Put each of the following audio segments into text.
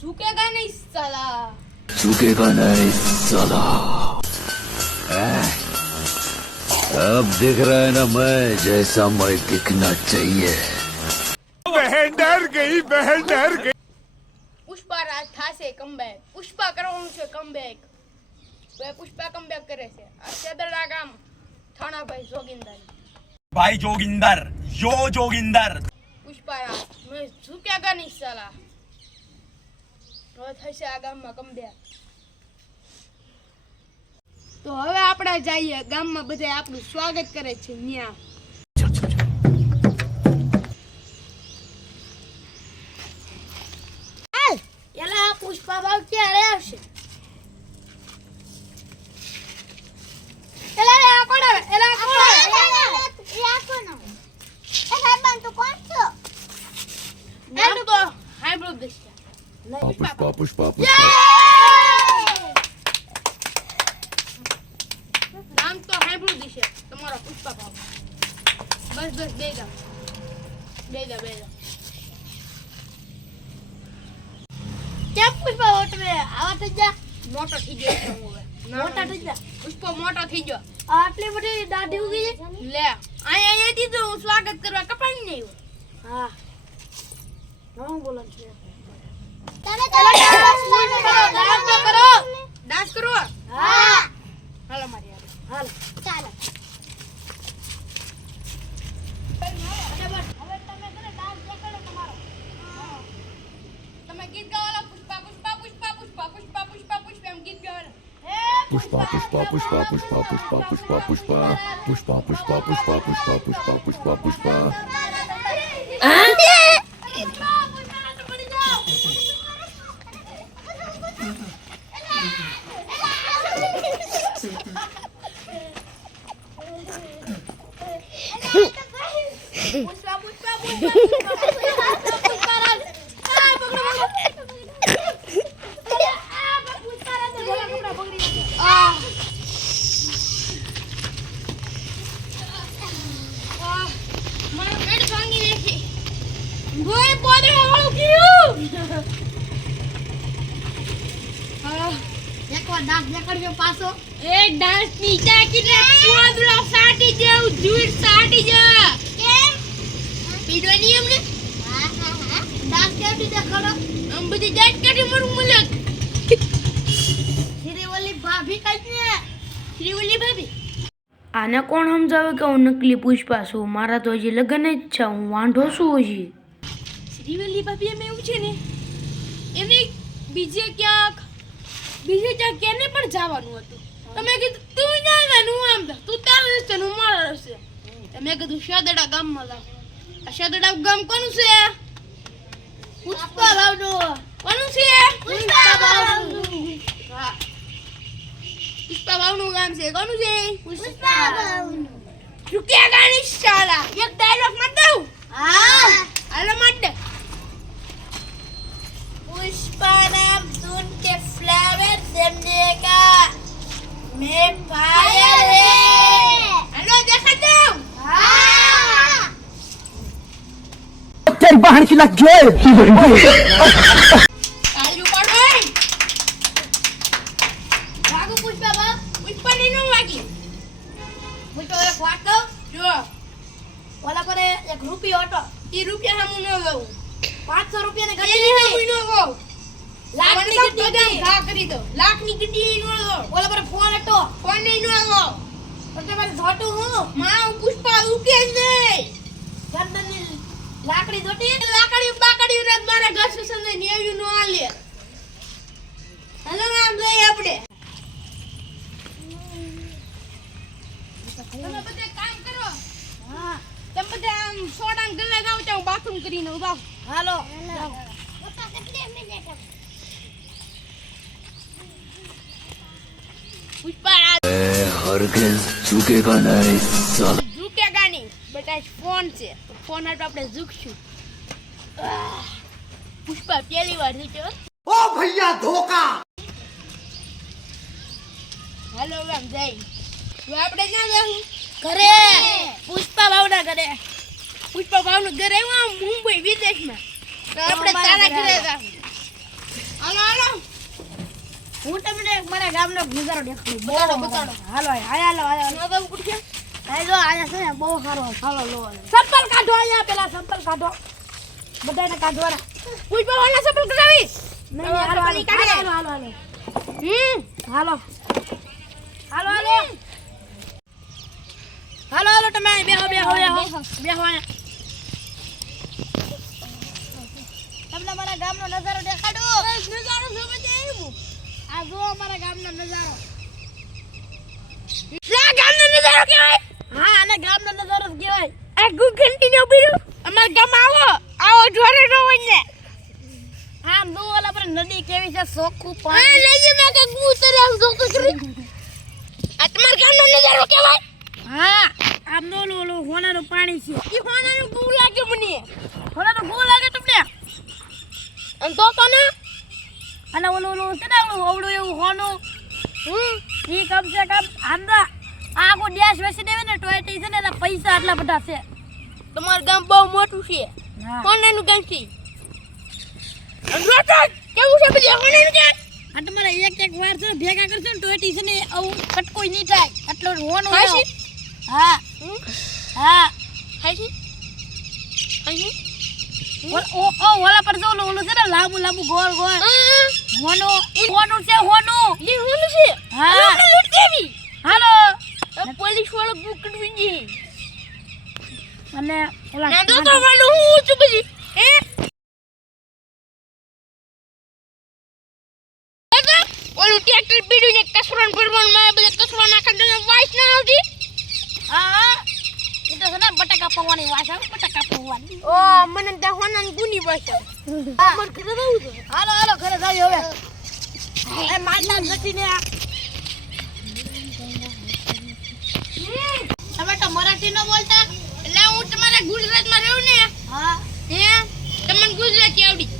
झुकेगा नहीं साला, झुकेगा नहीं साला। अब दिख रहा है ना मैं जैसा मैं दिखना चाहिए। बहन डर गई, बहन डर गई। પુષ્પારાજ થાશે કમબેક, પુષ્પા કરવાનું છે કમબેક, પુષ્પા કમબેક કરે છે આ સેદરડા ગામ થાણાભાઈ જોગિંદર भाई जोगिंदर, यो जोगिंदर। પુષ્પારાજ મેં ઝુકેગા નહીં સાલા, હવે થશે આ ગામમાં કમબેક. તો હવે આપણે જઈએ ગામમાં, બધા આપણું સ્વાગત કરે છે ન્યા. એલા પુષ્પા બાવ ક્યારે આવશે? એલા આ કોણ આવે? એલા આ કોણ આવે? એ આ કોણ આવે? એ સાહેબાન તો કોણ છો? નામ તો હાઈબ્રો દેશે. पुष्पा पुष्पा નામ તો હાઈબ્રો દેશે તમારો પુષ્પા બાવ. બસ બસ બેગા બેગા બેગા. કેમ પુષ્પા ઓટવે આવા થઈ જા? મોટો થઈ ગયો છું હવે. મોટા થઈ જા. પુષ્પા મોટો થઈ ગયો. આટલી બધી દાઢી ઉગી છે? લે અહીંયા દીધું હું સ્વાગત કરવા કપાઈ નહીં. હા હું બોલું છું. તમે ડાન્સ તો કરો, ડાન્સ કરો. હા હાલો મારી યાર. હાલ ચાલો. તમે ગીત ગાવાલા પુષ્પા પુષ્પા પુષ્પા પુષ્પા પુષ્પા પુષ્પા પુષ્પા એમ ગીત ગાવાલા. पुष्पा पुष्पा पुष्पा पुष्पा पुष्पा पुष्पा पुष्पा पुष्पा पुष्पा पुष्पा पुष्पा पुष्पा पुष्पा पुष्पा। પુષ્પા પુષ્પા પુષ્પા મારું પેટ ભાંગી નાખી. ગોય પોદરા વાળું ગયું. એકવાર ડાન્સ દેખાડજો પાછો. એક ડાન્સ નીચે કિલે પોદરા સાટી જેવું જૂટ સાટી જા. કેમ? પીડો નહીં અમને. હા હા હા ડાન્સ કેવી દેખાડો? આમ બધી જાત કાઢી મારું મુલક. શ્રીવલ્લી ભાભી કઈ ને? શ્રીવલ્લી ભાભી આને કોણ સમજાવે કે હું નકલી પુષ્પા છું? મારા તો હજી લગ્ન જ છે, હું વાંઢો છું હજી. શ્રીવલ્લી ભાભી એમ એવું છે ને, એને બીજે ક્યાંક કેને પણ જવાનું હતું. તમે કીધું તું ના આવવાનું, આમ તું તારો રસ્તે હું મારો રસ્તે. મેં કીધું શાદડા ગામમાં જાવ. આ શાદડા ગામ કોનું છે? પુષ્પા ભાવનું. કોનું છે? પુષ્પા ભાવનું. હા પુષ્પા ભાવનું ગામ છે. કોનું છે? પુષ્પા ભાવનું. ઝુકેગા નહીં સાલા. એક ડાયલોગ માર દઉં. હા હાલો માર દે. पुष्पा नाम सुन के फ्लावर समझे का मैं फायर है. હાલો દેખા દઉં. हाँ तेरी बहन की लग गई। તાળીઓ પાડો. भागो पुष्पा भाव. પુષ્પા ની નો વાગી. पुष्पा एक वाट दो. જો वाला पर एक रुपया ऑटो. 30 રૂપિયા હું ન લઉં. 500 रुपया ने એની गड्डी હું नहीं. ન લઉં. लाख લાખની की ગड्डी गड्डी. ઘા કરી દો. લાખની ગड्डी નો લઉં. वाला पर फोन ऑटो. કોને ન લઉં. और तुम्हारे झोटू हूँ. માં પુષ્પા ઉકે જ નહીં. गर्दन ની લાકડી દોટી. લાકડી બાકડી ને મારા ઘર સુસંદે નેવ્યું નો આલે. હાલો નામ લઈ આપણે. તમે બધે કામ કરો. हाँ તમે બધે આમ સોડા ગલ્લે જાવ તો બાથરૂમ કરીને ઉભા. हेलो પુષ્પા हरगिज झुकेगा नहीं साला। ઝુકેગા નહીં. બેટા ફોન છે, ફોન હાટુ આપણે ઝુકશું. પુષ્પા પહેલી વાર જીત્યો. ओ भैया धोखा। હાલો આમ જઈ. હવે આપણે ક્યાં જાવું? ઘરે પુષ્પા ભાવના ઘરે. પુષ્પા ભાવનું ઘર આવ્યું આમ મુંબઈ વિદેશમાં. તો આપણે અમારા તારા ઘરે ઘરે જાવું. હું તમને મારા ગામનો નજારો દેખાડું. બતાડો, બતાડો. હાલો હાલો હાલો. ના તો ઉપર છે. આ જો આયા છે ને બહુ સારો હાલો લો. સંપલ કાઢો અહીંયા પેલા સંપલ કાઢો. બધાને કાઢવાના. પુષ્પા વાળા સંપલ કરાવી. નહીં હાલો હાલો પાણી કાઢે. હાલો હાલો હાલો. હાલો હાલો હાલો. હાલો હાલો તમે બેહો બેહો બેહો. બેહો અહીંયા. તમને મારા ગામનો નજારો દેખાડું. નજારો જોવા જાય. આ જો અમારા ગામનો નજારો. લા ગામનો નજારો કહેવાય. હા આને ગામનો નજારો જ કહેવાય. આ ઘંટી ને ઉભી રહો. અમાર ગામ આવો ઢોરે નો હોય ને. આમ જો ઓલા પર નદી કેવી છે ચોખ્ખું આ પાણી. નદી માં કે ગુતરે આમ જોતો કરી. આ તમાર ગામનો નજારો કહેવાય. હા આમ જો ઓલું હોનાનું પાણી છે. ઈ હોનાનું ગુ લાગે મને. હોનાનું ગો લાગે તમને. અને તો ને અને ઓલું છે ને ઓલું ઓવડું એવું હોનું. ઈ કમ સે કમ આંદા આખો દેશ વેચી દેવે ને ટોયટી છે ને એના પૈસા આટલા બધા છે. તમાર ગામ બહુ મોટું છે. હોનાનું ગામ છે. અંગ્રેજ કેવું છે બધી હોનાનું ગામ. આ તમારે એક એક વાર છે ને ભેગા કરશો ને ટોયટી છે ને આવું કટકોઈ નહીં થાય. આટલો હોનું હાચી? હા હા. હાજી હાજી ઓલા પર જો ઓલું છે ને લાંબુ લાંબુ ગોળ ગોળ હોનું હોનું છે હોનું. ઈ હોનું છે. હા. આપણે લૂંટ દેવી. હાલો પોલીસ વાળો પકડવી દે. અને ઓલા ના તો વાળો હું છું બધી. હે ઓલું ટ્રેક્ટર પીડ્યું ને કચરો ભરવાનું માં બધે કચરો નાખન તો વાઈસ ના આવતી. હા એ તો છે ને બટાકા પૌવાની વાસ આવે બટાકા પૌવાની. ઓ મને તો હોનાની ગુની બસ. અમાર ઘરે રહું છે. હાલો હાલો ઘરે જાય હવે. એ મારતા નથી ને આ. તમે તો મરાઠી ન બોલતા. એટલે હું તમારા ગુજરાતમાં રહું ને. હા હે તમને ગુજરાતી આવડી.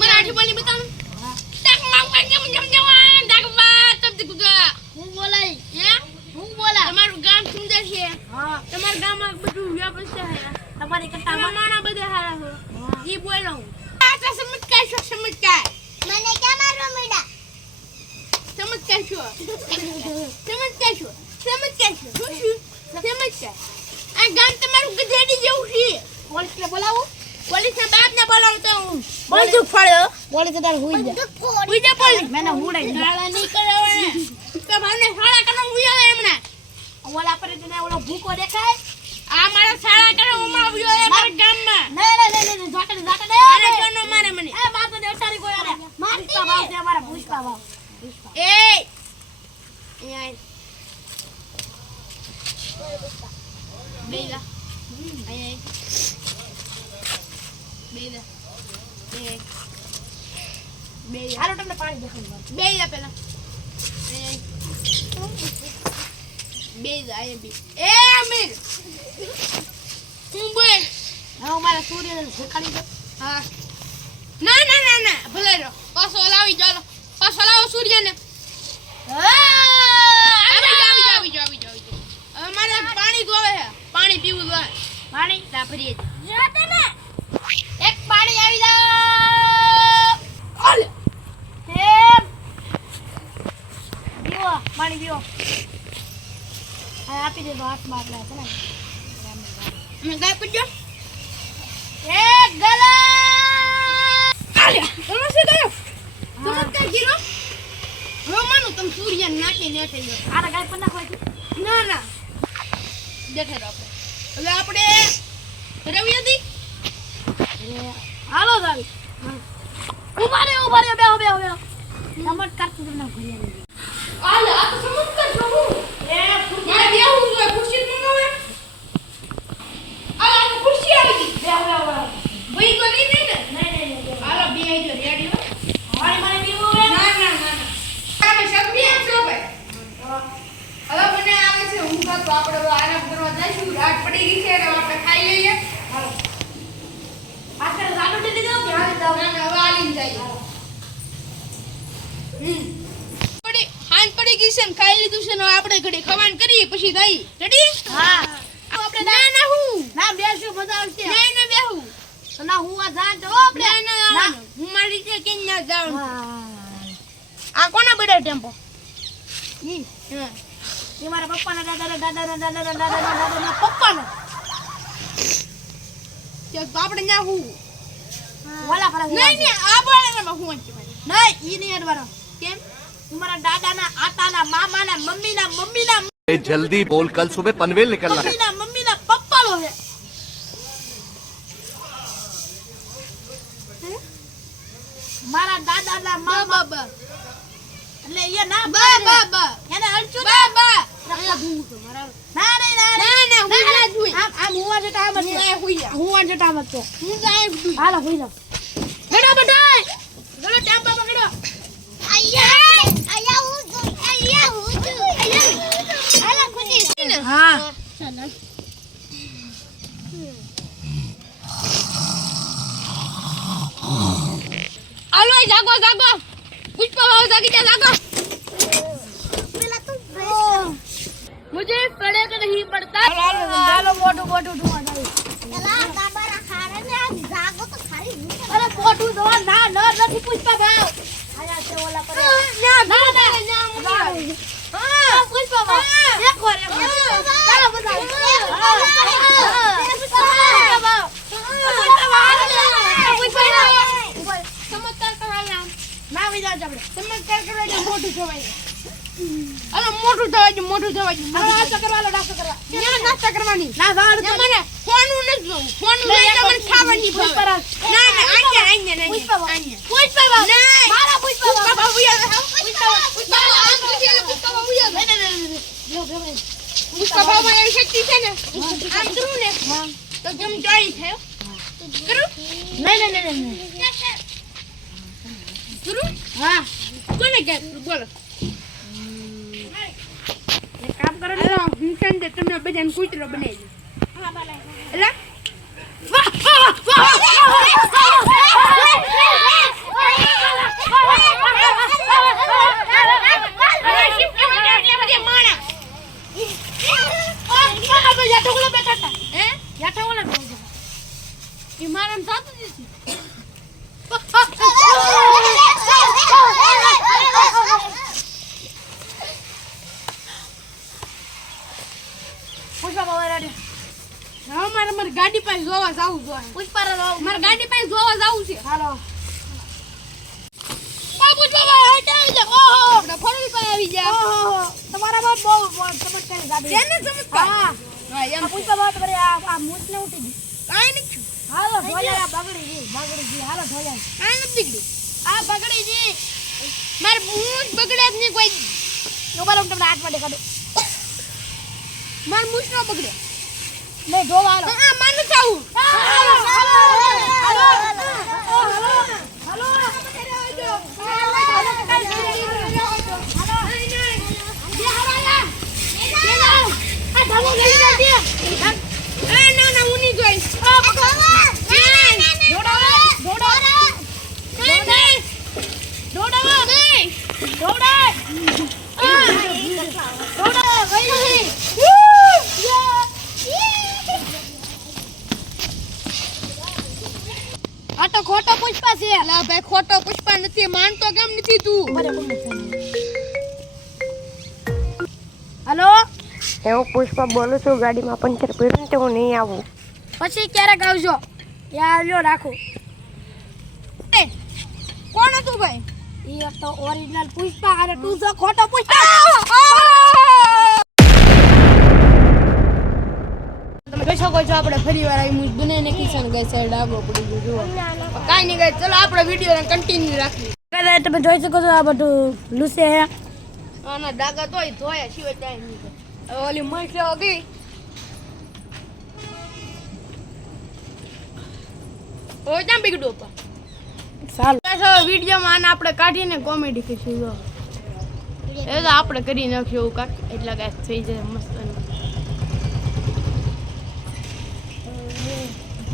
મરાઠી બોલી બતાવો. તક માં કેમ કેમ જવા ડાકવા તબ ગુજરાત. હું બોલાય હે હું બોલા. તમારું ગામ સુંદર છે. હા તમારા ગામમાં બધું વ્યવસ્થા છે. તમારી કરતા માણા બધા હારા હો. ઈ બોલો હું. આ સમજકાર છો સમજકાર. મને ક્યાં મારવા મળ્યા. સમજકાર છો. સમજકાર છો. સમજકાર છો. સમજકાર. આ ગામ તમારું ગધેડી જેવું છે. પોલીસને બોલાવું. પોલીસના બાપને બોલાવતો હું. બંદૂક ફાડ્યો. પોલીસ તારે હુઈ જા. ઉઈજા પોલીસ. મેને હુડાઈ દીધા. ગાળા નહીં કરાવવાના. તો ભાવને શાળા કરવા ઉયો એમણે. ઓલા પર તને ઓલો ભૂકો દેખાય. આ મારા શાળા કરવા ઉમા ઉયો એ મારા ગામમાં. નહીં જાટે જાટે આને કોનો મારે મને. એ માતો ને અટારી કોઈ આને પુષ્પા ભાવ છે અમારા પુષ્પા ભાવ. એ અહીંયા બેલા અહીંયા બેલા બે હાલો તમને પાણી દેખાડું. બેલા પેલા બેલા અહીંયા બે એ અમીર તું બોલ. હવે મારા સૂર્યને દેખાડી દો. હા ના ના ના ના ભલે રહો પાછો લાવી ચાલો પાછો લાવો સૂર્યને. આવી જાઓ. હવે મારે પાણી ધોવે છે. પાણી પીવું જોઈએ. પાણી લા ભરીએ જ. જાતે ને એક પાણી આવી જાઓ. ઓલે એમ પીવો પાણી પીવો. હા આપી દેજો હાથમાં આપણા છે ને. અમે ગાય પૂછજો. એક ગલા. આલે તમે શું કર્યો? ચમત્કાર જીરો રોમાનું તમે સૂર્ય નાખીને થઈ ગયો. આને ગાય પર નાખો. ના ના દેખે આપણે હવે આપણે રવિ હતી. હાલો દાવી. ઉભા રે બેહો ચમત્કાર તો તમને ભરી આવી. આલે આ તો ચમત્કાર છો હું. મારે બેહું જોઈએ ખુરશી મંગાવે. આલે આ ખુરશી આવી ગઈ. બેહો ભાઈ તો નહીં દે ને. નહીં હાલો બે આવી જો રેડી હો. મારી પીવું હવે. ના તમે સભ્ય છો ભાઈ. હવે મને આવે છે હું તો આપણે આરામ કરવા જઈશું. રાત પડી ગઈ છે એટલે આપણે ખાઈ લઈએ. હાલો પાછળ ગાડો દે દીધો કે હાલ જાવ. ના હવે આલીને જઈએ. હાંજ પડી ગઈ છે ને ખાઈ લીધું છે ને આપણે ઘડી ખવાન કરીએ પછી થઈ રેડી. હા આપણે ના હું ના બેસું મજા આવશે. ના બેહું ના હું આ જાન તો આપણે ના હું મારી રીતે કેમ ના જાઉં. આ કોના બડે ટેમ્પો ઈ એ મારા પપ્પાના દાદાના પપ્પાનો તે તો આપણે ન્યા હું વાલા પર નહીં આ બળામાં હું છે ભાઈ નહીં ઈ નહીં અડવાનો કેમ ઈ મારા દાદાના આતાના મામાના મમ્મીના जल्दी बोल कल सुबह पनवेल निकलना મમ્મીના પપ્પાનો છે મારા દાદાના મામા બા એટલે એ ના બા એને અડચું બા ના હું હુવા જતા આમ જ હુવા જતા આમ જ તો હું જાય બધું હાલો હુઈ જાઓ ગડો બટાય ગડો ટેમ્પો પકડો હા આલો જાગો પુષ્પા બાબા જાગી જા જાગો मुझे पड़ेगा नहीं पड़ता હાલો મોટું ધોવા અરે મોટું ધોવા ના નથી પુષ્પા ભાવ આયા છે ઓલા પર ના પુષ્પા ભાવ એક વાર ચાલો બધા ચમત્કાર કરવા ના વિજા આપણે ચમત્કાર કરવા મોટું થવાય અરે મોટું થવાય હાલો નાસ્તો કરવા ન્યા નાસ્તા કરવાની ના વાળ ને મને ફોનનું નથી જોવું ફોનનું લઈ તો મને ખાવાની પુષ્પા ભાવે ના આંગે પુષ્પા ભાવ મારા પુષ્પા ભાવ પુષ્પા ભાવ એવી શક્તિ છે ને આમ કરું ને તો જેમ જોઈ છે કરું કરું હા કોને કે બોલો કામ કરો અરે હું સંજે તમને બધાને કૂતરો બનાવી એટલે મારે ગાડી પાસે જોવા જાવું જોઈએ મારે ગાડી પાસે જોવા જાવું છે હાલો તમારા બાપ બહુ ચમત્કારી ગાડી કેને ચમત્કાર? હા એમ આ પુષ્પા બાપ કરે આ મૂછને ઉઠી ગઈ કાંઈ નથી હાલો ઢોલિયા બગડી ગઈ હાલો ઢોલિયા કાંઈ નથી દીકરી આ બગડી જી મારે મૂછ બગડે જ નહીં કોઈ ઉભા તમને હાથ માટે કાઢો માર મૂછ નો બગડે નહીં ઢોવા હાલો હા માનું જાવું ના હું નહીં જોઈશ આ તો ખોટો પુષ્પા છે લા ભાઈ ખોટો પુષ્પા નથી માનતો કેમ નથી તું હાલો હું પુષ્પા બોલું છું ગાડીમાં પંચર પડ્યું ને તો હું નહીં આવું પછી ક્યારેક આવજો યાર લ્યો રાખો કોણ હતું ભાઈ એ તો ઓરિજિનલ પુષ્પા અને તું જો ખોટો પુષ્પા તમે કહી શકો છો આપણે ફરી વાર આવી મૂજ બનાવીને કિશન ગઈ સાઈડ આગળ પડી ગયું જુઓ કાંઈ નહીં ગઈ ચલો આપણે વિડીયોને કન્ટિન્યુ રાખીએ કદાચ તમે જોઈ શકો છો આ બધું લૂસે હે આના ડાગા તોય ધોયા સિવાય કાંઈ નહીં કરે. હવે ઓલી મસ્ત ગઈ હવે ક્યાં બીગડું પા ચાલો વિડીયોમાં આને આપણે કાઢીને કોમેડી કરીશું જો એ તો આપણે કરી નાખ્યું એવું કાંક એટલે કાંઈ થઈ જાય મસ્ત